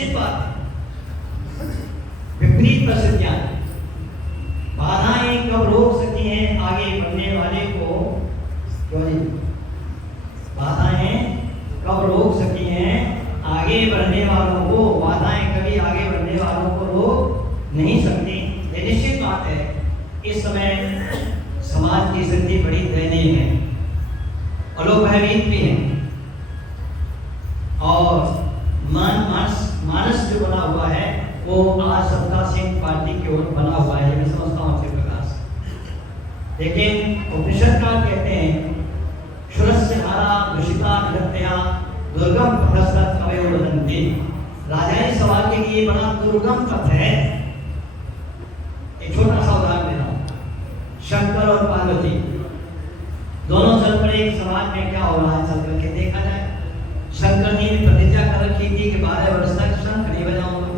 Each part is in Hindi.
निश्चित बात है, विपरीत परिस्थितियां, बाधाएं कब रोक सकती हैं आगे बढ़ने वाले को? क्यों नहीं? बाधाएं कब रोक सकती हैं आगे बढ़ने वालों को? बाधाएं कभी आगे बढ़ने वालों को रोक नहीं सकती। ये निश्चित बात है। इस समय समाज की स्थिति बड़ी दयनीय है और लोग भयभीत भी हैं, और मानस जो बना हुआ है वो आज सत्ता सिंह पार्टी की ओर बना हुआ है, ये समझता हूँ अच्छे प्रकार से। लेकिन उपनिषदकार कहते हैं क्षुरस्य धारा दूषिता विरक्तया दुर्गम पथस्तत् कवयो वदन्ति। राजा इस सवाल के लिए बड़ा दुर्गम पथ है। एक छोटा सा उदाहरण दे रहा हूँ। शंकर और पार्वती दोनों चल पड़े। एक समाज में क्या हो रहा है चल करके देखा जाए। शंकर जी ने प्रतिज्ञा कर रखी थी कि 12 वर्ष तक शंख नहीं बजाऊंगा।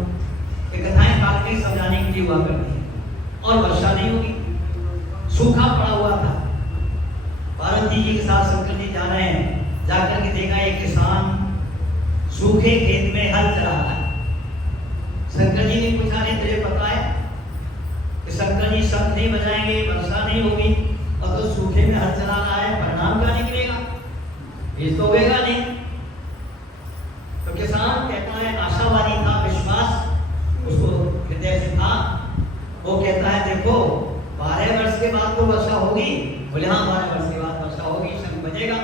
ये कथाएं काल्पनिक समझाने के लिए हुआ करती है। और वर्षा नहीं होगी, सूखा पड़ा हुआ था। पार्वती जी के साथ शंकर जी जा रहे हैं, जाकर के देखा एक किसान सूखे खेत में हल चला रहा है। शंकर जी ने पूछा, नहीं तुझे पता है कि शंकर जी शंख नहीं बजाएंगे, वर्षा नहीं होगी, और तो सूखे में हल चला रहा है, परिणाम क्या निकलेगा? बीज तो उगेगा नहीं। तो किसान कहता है, आशावादी था, विश्वास उसको हृदय से था। वो कहता है देखो 12 वर्ष के बाद तो वर्षा होगी। बोले हाँ 12 वर्ष के बाद वर्षा होगी, शंख बजेगा।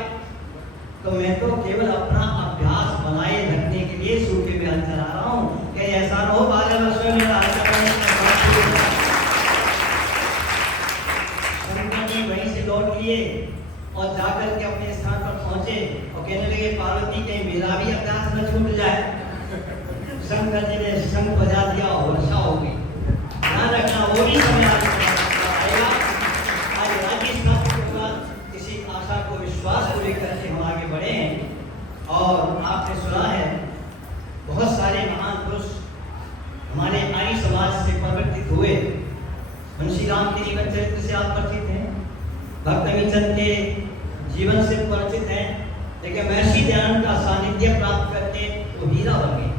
तो मैं तो केवल अपना अभ्यास बनाए रखने के लिए सूखे में हल चला रहा हूँ, कि ऐसा न हो 12 वर्ष में मेरा हल चलाने वहीं से लौट लिए और जाकर के अपने स्थान पर पहुंचे और कहने लगे, पार्वती कहीं मेरा भी अभ्यास न छूट जाए। शंकर जी ने शंख बजा दिया और वर्षा हो गई। ध्यान रखना, वो भी समय आएगा। आज राज्य स्थापना के बाद इसी आशा को, विश्वास को लेकर के हम आगे बढ़े हैं। और आपने सुना है बहुत सारे महान पुरुष हमारे आर्य समाज से परिवर्तित हुए। मुंशी राम के जीवन चरित्र से आप परिचित हैं, भक्त अमीचंद के जीवन से परिचित हैं, लेकिन महर्षि दयानंद का सानिध्य प्राप्त करके वो हीरा बन गए।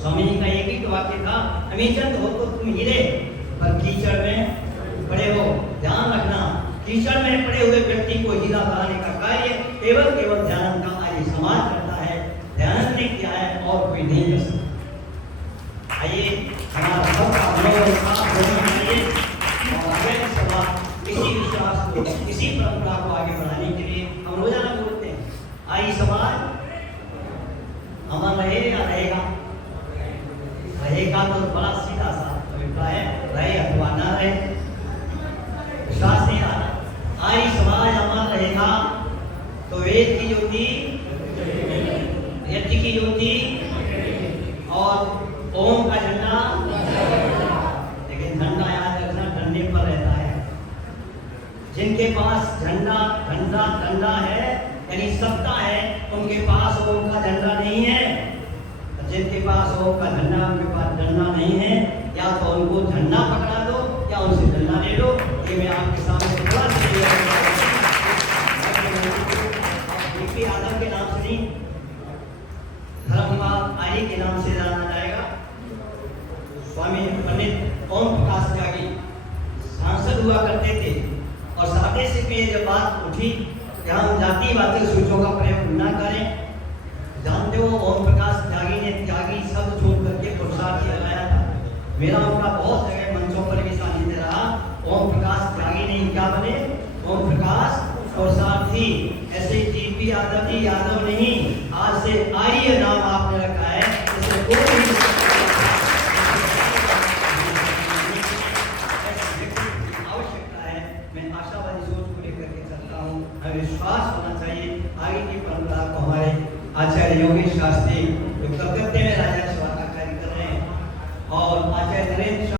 स्वामी जी का एक ही वाक्य था, अमीचंद हो तो तुम हीरे, पर कीचड़ में पड़े हो। ध्यान रखना, कीचड़ में पड़े हुए व्यक्ति को हीरा बनाने का कार्य केवल दयानंद का आर्य समाज करता है। दयानंद ने किया है और कोई नहीं कर सकता। आइए हमारा सबका इसी विश्वास को, इसी परंपरा को आगे बढ़ाने के लिए हम रोजाना बोलते हैं, आर्य समाज अमर रहे या रहेगा? रहेगा तो बड़ा सीधा सा अभिप्राय है, रहे अथवा ना रहे, विश्वास नहीं आना। आर्य समाज अमर रहेगा तो वेद की ज्योति, यज्ञ की ज्योति और ओम का झंडा। लेकिन झंडा याद रखना डंडे पर रहता है। जिनके पास डंडा है यानी सत्ता है, उनके पास ओम का झंडा नहीं है। जिनके पास ओम का झंडा, उनके पास डंडा नहीं है, या तो उनको झंडा पकड़ा दो या उनसे डंडा ले लो। ये मैं आपके सामने थोड़ा सा आदम के नाम से नहीं, धर्मपाल आर्य के नाम से जाना जाएगा। स्वामी पंडित ओम प्रकाश त्यागी सांसद हुआ करते थे, और साथे से पे जब बात उठी कि हम जातिवादी सूचों का प्रयोग न करें, जानते हो ओम प्रकाश त्यागी ने त्यागी शब्द छोड़ करके पुरुषार्थी लगाया था। मेरा उनका बहुत जगह मंचों पर भी सानिध्य रहा। ओम प्रकाश त्यागी नहीं क्या बने? ओम प्रकाश पुरुषार्थी। ऐसे जीपी यादव जी यादव नहीं, आज से आर्य नाम आपने रखा है। इससे कोई आवश्यकता है। मैं आशावादी सोच को लेकर के चलता हूँ। हमें विश्वास होना चाहिए आगे की परंपरा को। हमारे आचार्य योगेश शास्त्री जो कलकत्ते में राजा सेवा का कार्य कर रहे हैं, और आचार्य नरेंद्र